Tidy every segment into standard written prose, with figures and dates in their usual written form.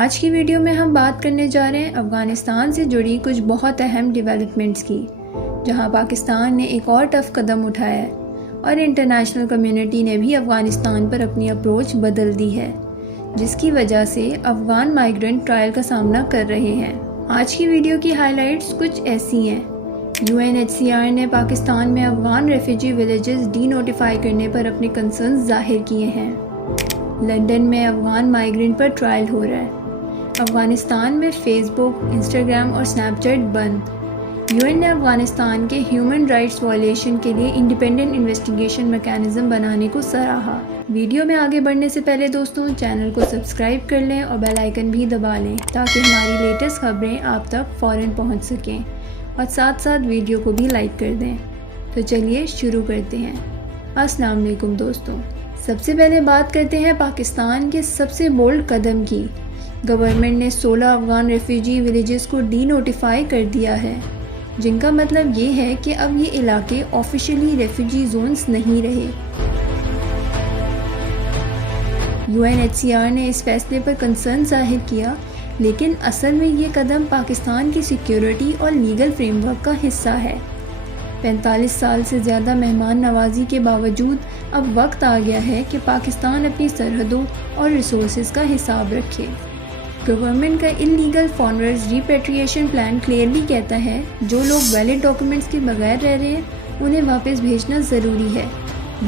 آج کی ویڈیو میں ہم بات کرنے جا رہے ہیں افغانستان سے جڑی کچھ بہت اہم ڈیولپمنٹس کی، جہاں پاکستان نے ایک اور ٹف قدم اٹھایا ہے اور انٹرنیشنل کمیونٹی نے بھی افغانستان پر اپنی اپروچ بدل دی ہے، جس کی وجہ سے افغان مائیگرنٹ ٹرائل کا سامنا کر رہے ہیں۔ آج کی ویڈیو کی ہائی لائٹس کچھ ایسی ہیں۔ UNHCR نے پاکستان میں Afghan refugee villages D notify کرنے پر اپنے کنسرنز ظاہر کیے ہیں۔ لندن میں افغان مائیگرنٹ پر ٹرائل ہو رہا ہے۔ افغانستان میں فیس بک، انسٹاگرام اور سنیپ چیٹ بند۔ UN نے افغانستان کے ہیومن رائٹس وائلیشن کے لیے انڈیپینڈنٹ انویسٹیگیشن میکانزم بنانے کو سراہا۔ ویڈیو میں آگے بڑھنے سے پہلے دوستوں چینل کو سبسکرائب کر لیں اور بیل آئیکن بھی دبا لیں تاکہ ہماری لیٹسٹ خبریں آپ تک فوراً پہنچ سکیں، اور ساتھ ساتھ ویڈیو کو بھی لائک کر دیں۔ تو چلیے شروع کرتے ہیں۔ السلام علیکم دوستوں، سب سے پہلے بات کرتے ہیں پاکستان کے سب سے بولڈ قدم کی۔ گورنمنٹ نے 16 افغان ریفیوجی ولیجز کو ڈی نوٹیفائی کر دیا ہے، جن کا مطلب یہ ہے کہ اب یہ علاقے آفیشلی ریفیوجی زونز نہیں رہے۔ UNHCR نے اس فیصلے پر کنسرن ظاہر کیا، لیکن اصل میں یہ قدم پاکستان کی سیکیورٹی اور لیگل فریم ورک کا حصہ ہے۔ 45 سال سے زیادہ مہمان نوازی کے باوجود اب وقت آ گیا ہے کہ پاکستان اپنی سرحدوں اور ریسورسز کا حساب رکھے۔ گورنمنٹ کا illegal foreigners repatriation plan clearly کہتا ہے جو لوگ ویلڈ ڈاکیومنٹس کے بغیر رہ رہے ہیں انہیں واپس بھیجنا ضروری ہے۔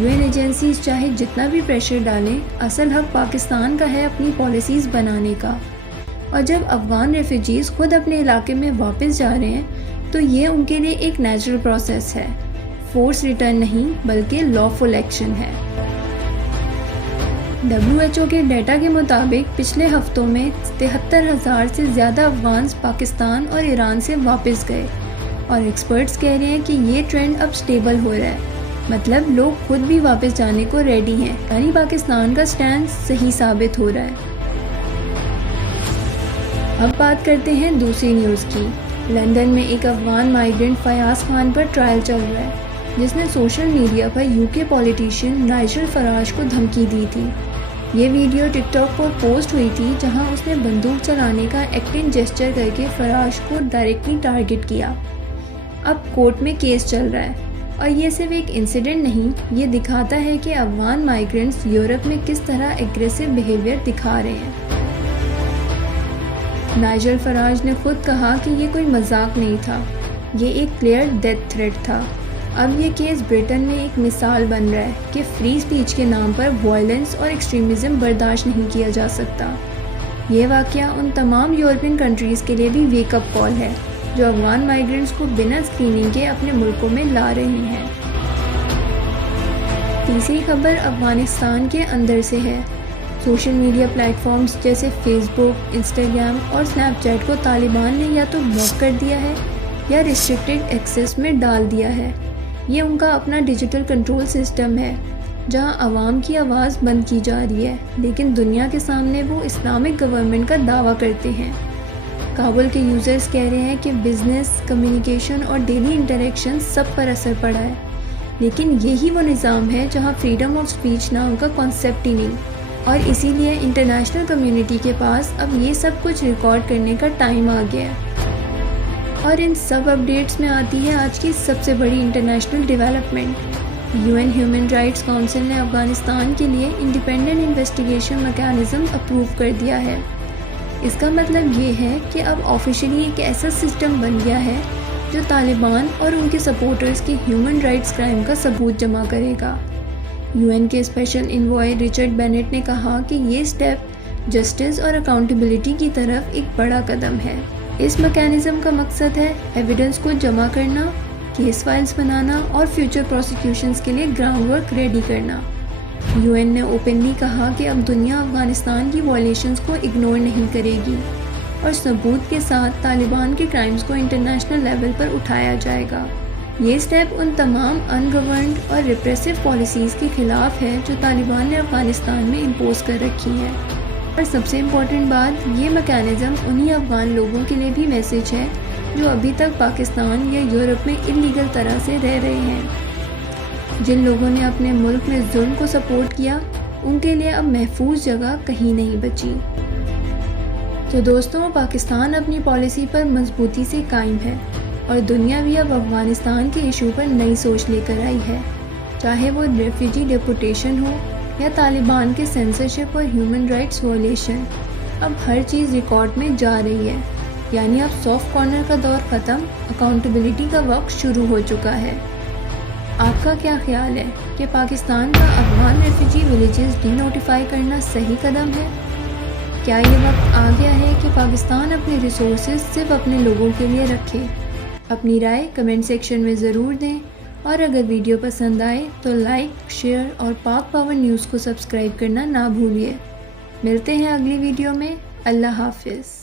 UN ایجنسیز چاہے جتنا بھی پریشر ڈالیں، اصل حق پاکستان کا ہے اپنی پالیسیز بنانے کا، اور جب افغان ریفیوجیز خود اپنے علاقے میں واپس جا رہے ہیں تو یہ ان کے لیے ایک نیچرل پروسیس ہے، فورس ریٹرن نہیں بلکہ لافل ایکشن ہے۔ WHO کے ڈیٹا کے مطابق پچھلے ہفتوں میں 73,000 سے زیادہ افغانز پاکستان اور ایران سے واپس گئے، اور ایکسپرٹس کہہ رہے ہیں کہ یہ ٹرینڈ اب سٹیبل ہو رہا ہے، مطلب لوگ خود بھی واپس جانے کو ریڈی ہیں، یعنی پاکستان کا سٹینڈ صحیح ثابت ہو رہا ہے۔ اب بات کرتے ہیں دوسری نیوز کی۔ لندن میں ایک افغان مائیگرنٹ فیاض خان پر ٹرائل چل رہا ہے، جس نے سوشل میڈیا پر UK پولیٹیشین نائجل فراج کو دھمکی دی تھی۔ یہ ویڈیو ٹک ٹاک پر پوسٹ ہوئی تھی، جہاں اس نے بندوق چلانے کا ایکٹنگ جیسچر کر کے فراج کو ڈائریکٹلی ٹارگٹ کیا۔ اب کورٹ میں کیس چل رہا ہے، اور یہ صرف ایک انسیڈنٹ نہیں، یہ دکھاتا ہے کہ افغان مائیگرنٹس یورپ میں کس طرح ایگریسو بیہیویئر دکھا رہے ہیں۔ نائجل فراج نے خود کہا کہ یہ کوئی مذاق نہیں تھا، یہ ایک کلیئر ڈیتھ تھریٹ تھا۔ اب یہ کیس برٹن میں ایک مثال بن رہا ہے کہ فری اسپیچ کے نام پر وائلنس اور ایکسٹریمزم برداشت نہیں کیا جا سکتا۔ یہ واقعہ ان تمام یورپین کنٹریز کے لیے بھی ویک اپ کال ہے جو افغان مائیگرنٹس کو بنا اسکریننگ کے اپنے ملکوں میں لا رہے ہیں۔ تیسری خبر افغانستان کے اندر سے ہے۔ سوشل میڈیا پلیٹ فارمز جیسے فیس بک، انسٹاگرام اور سنیپ چیٹ کو طالبان نے یا تو بلاک کر دیا ہے یا ریسٹرکٹڈ ایکسیس میں ڈال دیا ہے۔ یہ ان کا اپنا ڈیجیٹل کنٹرول سسٹم ہے، جہاں عوام کی آواز بند کی جا رہی ہے، لیکن دنیا کے سامنے وہ اسلامک گورنمنٹ کا دعویٰ کرتے ہیں۔ کابل کے یوزرز کہہ رہے ہیں کہ بزنس، کمیونیکیشن اور ڈیلی انٹریکشن سب پر اثر پڑا ہے، لیکن یہی وہ نظام ہے جہاں فریڈم آف اسپیچ نام کا کانسیپٹ ہی نہیں، اور اسی لیے انٹرنیشنل کمیونٹی کے پاس اب یہ سب کچھ ریکارڈ کرنے کا ٹائم آ گیا ہے۔ اور ان سب اپڈیٹس میں آتی ہے آج کی سب سے بڑی international development. UN human rights council نے افغانستان کے لیے انڈیپینڈنٹ انویسٹیگیشن میکانزم اپروو کر دیا ہے۔ اس کا مطلب یہ ہے کہ اب آفیشلی ایک ایسا سسٹم بن گیا ہے جو طالبان اور ان کے سپورٹرز کے ہیومن رائٹس کرائم کا ثبوت جمع کرے گا۔ UN کے اسپیشل انوائے رچرڈ بینٹ نے کہا کہ یہ سٹیپ جسٹس اور اکاؤنٹیبلٹی کی طرف ایک بڑا قدم ہے۔ اس میکانزم کا مقصد ہے ایویڈنس کو جمع کرنا، کیس فائلز بنانا اور فیوچر پروسیکیوشنز کے لیے گراؤنڈ ورک ریڈی کرنا۔ UN نے اوپنلی کہا کہ اب دنیا افغانستان کی وائلیشنز کو اگنور نہیں کرے گی، اور ثبوت کے ساتھ طالبان کے کرائمز کو انٹرنیشنل لیول پر اٹھایا جائے گا۔ یہ سٹیپ ان تمام ان گورنڈ اور ریپریسو پالیسیز کے خلاف ہے جو طالبان نے افغانستان میں امپوز کر رکھی ہے۔ اور سب سے امپورٹنٹ بات، یہ میکانزم انہی افغان لوگوں کے لیے بھی میسیج ہے جو ابھی تک پاکستان یا یورپ میں انلیگل طرح سے رہ رہے ہیں۔ جن لوگوں نے اپنے ملک میں ظلم کو سپورٹ کیا، ان کے لیے اب محفوظ جگہ کہیں نہیں بچی۔ تو دوستوں، پاکستان اپنی پالیسی پر مضبوطی سے قائم ہے اور دنیا بھی اب افغانستان کے ایشو پر نئی سوچ لے کر آئی ہے، چاہے وہ ریفیوجی ڈیپورٹیشن ہو یا طالبان کے سینسرشپ اور ہیومن رائٹس وائلیشن۔ اب ہر چیز ریکارڈ میں جا رہی ہے، یعنی اب سافٹ کارنر کا دور ختم، اکاؤنٹیبلٹی کا وقت شروع ہو چکا ہے۔ آپ کا کیا خیال ہے کہ پاکستان کا Afghan refugee villages D notify کرنا صحیح قدم ہے؟ کیا یہ وقت آ گیا ہے کہ پاکستان اپنے ریسورسز صرف اپنے لوگوں کے لیے رکھے؟ اپنی رائے کمنٹ سیکشن میں ضرور دیں، اور اگر ویڈیو پسند آئے تو لائک، شیئر اور پاک پاور نیوز کو سبسکرائب کرنا نہ بھولیے۔ ملتے ہیں اگلی ویڈیو میں۔ اللہ حافظ۔